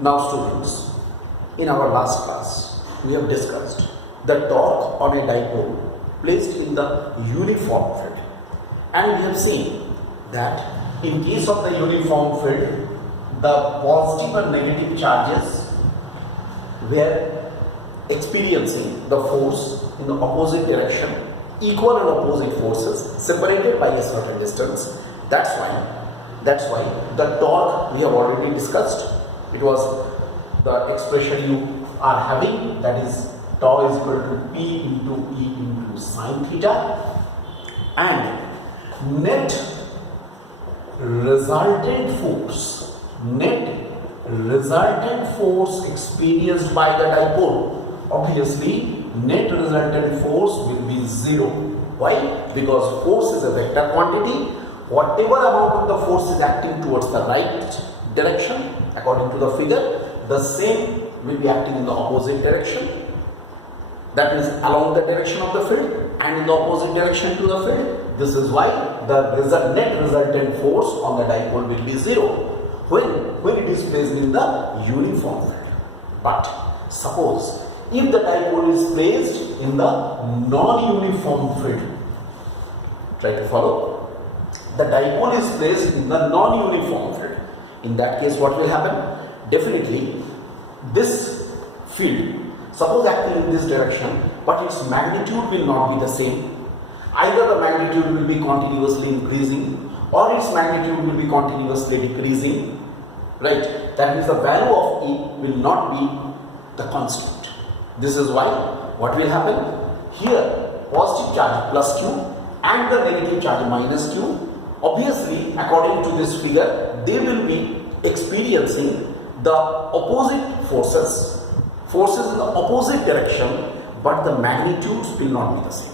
Now students, in our last class, we have discussed the torque on a dipole placed in the uniform field, and we have seen that in case of the uniform field, the positive and negative charges were experiencing the force in the opposite direction, equal and opposite forces separated by a certain distance. That's why the torque we have already discussed. It was the expression you are having, that is tau is equal to P into E into sine theta, and net resultant force experienced by the dipole. Obviously, net resultant force will be zero. Why? Because force is a vector quantity. Whatever amount of the force is acting towards the right direction, according to the figure, the same will be acting in the opposite direction. That means along the direction of the field and in the opposite direction to the field. This is why the net resultant force on the dipole will be zero when it is placed in the uniform field. But suppose if the dipole is placed in the non-uniform field, try to follow. The dipole is placed in the non-uniform field. In that case, what will happen? Definitely, this field, suppose acting in this direction, but its magnitude will not be the same. Either the magnitude will be continuously increasing or its magnitude will be continuously decreasing. Right? That means the value of E will not be the constant. This is why what will happen? Here, positive charge plus Q and the negative charge minus Q. Obviously, according to this figure, they will be experiencing the opposite forces in the opposite direction, but the magnitudes will not be the same,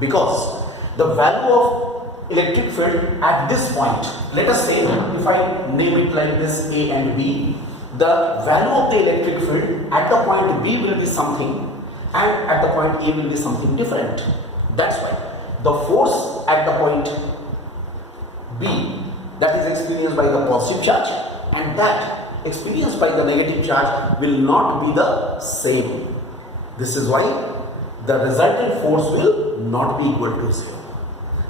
because the value of electric field at this point, let us say, if I name it like this, A and B, the value of the electric field at the point B will be something and at the point A will be something different. That's why the force at the point B, that is experienced by the positive charge, and that experienced by the negative charge will not be the same. This is why the resultant force will not be equal to zero.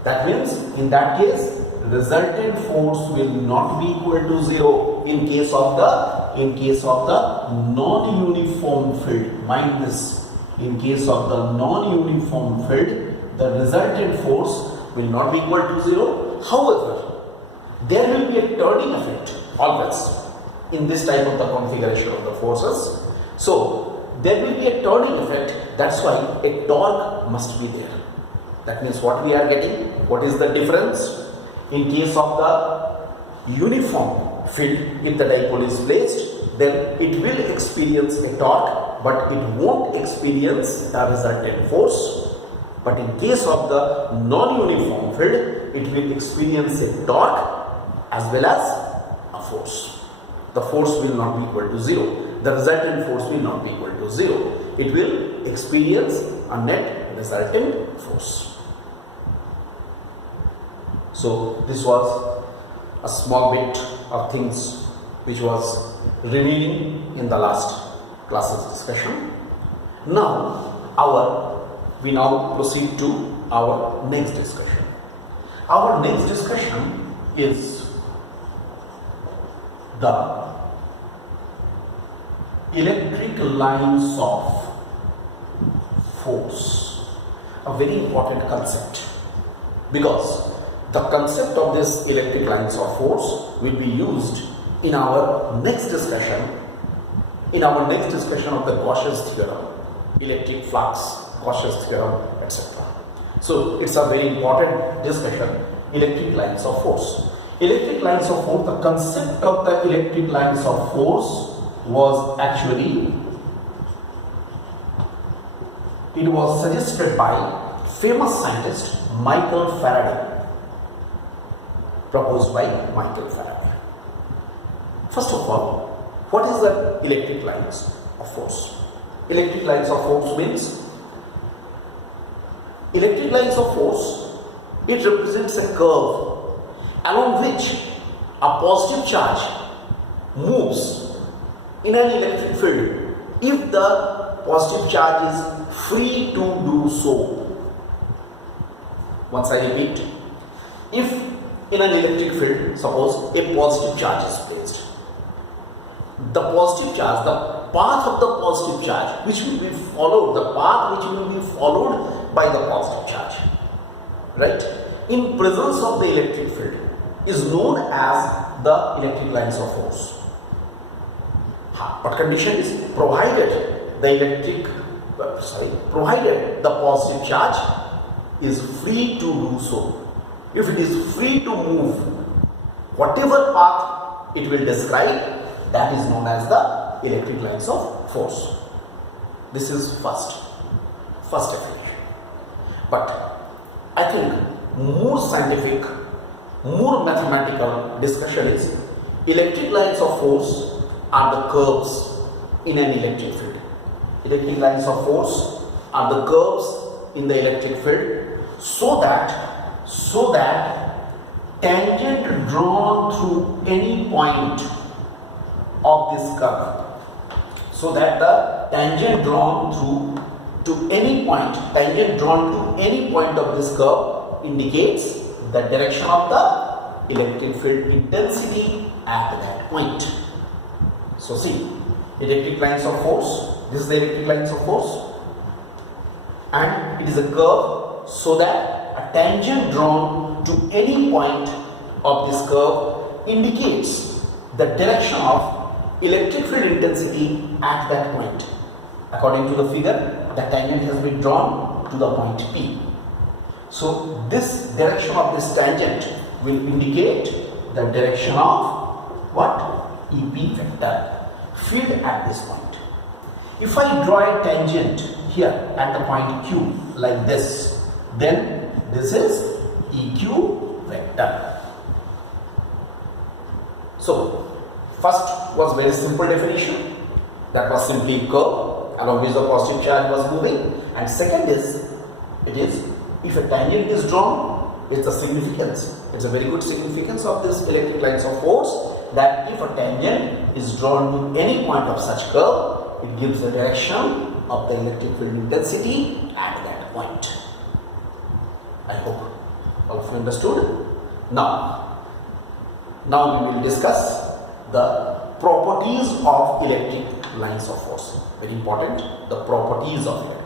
That means in that case, resultant force will not be equal to zero in case of the non-uniform field. Mind this, in case of the non-uniform field, the resultant force will not be equal to zero. However, there will be a turning effect always in this type of the configuration of the forces. So there will be a turning effect. That's why a torque must be there. That means what we are getting, what is the difference? In case of the uniform field, if the dipole is placed, then it will experience a torque, but it won't experience a resultant force. But in case of the non-uniform field, it will experience a torque as well as a force. The force will not be equal to zero. The resultant force will not be equal to zero. It will experience a net resultant force. So this was a small bit of things which was remaining in the last class's discussion. We now proceed to our next discussion. Our next discussion is the electric lines of force, a very important concept, because the concept of this electric lines of force will be used in our next discussion, of the Gauss's theorem, electric flux, Gauss's theorem, etc. So it's a very important discussion, electric lines of force. Electric lines of force, the concept of the electric lines of force was actually, it was suggested by famous scientist Michael Faraday, proposed by Michael Faraday. First of all, what is the electric lines of force? Electric lines of force means, electric lines of force, it represents a curve along which a positive charge moves in an electric field if the positive charge is free to do so. Once I repeat, if in an electric field, suppose a positive charge is placed, the positive charge, the path of the positive charge which will be followed, the path which will be followed by the positive charge, right, in presence of the electric field is known as the electric lines of force. But condition is provided provided the positive charge is free to do so. If it is free to move whatever path it will describe, that is known as the electric lines of force. This is first definition. But I think more scientific, more mathematical discussion is electric lines of force are the curves in an electric field. Electric lines of force are the curves in the electric field so that tangent drawn through any point of this curve, so that the tangent drawn to any point of this curve indicates the direction of the electric field intensity at that point. So see, electric lines of force, this is the electric lines of force, and it is a curve so that a tangent drawn to any point of this curve indicates the direction of electric field intensity at that point. According to the figure, the tangent has been drawn to the point P. So this direction of this tangent will indicate the direction of what? EP vector, field at this point. If I draw a tangent here at the point Q like this, then this is EQ vector. So first was very simple definition, that was simply curve along which the positive charge was moving, and second is, it is if a tangent is drawn, it's a significance, it's a very good significance of this electric lines of force, that if a tangent is drawn to any point of such curve, it gives the direction of the electric field intensity at that point. I hope all of you understood. Now we will discuss the properties of electric lines of force. Very important, the properties of electric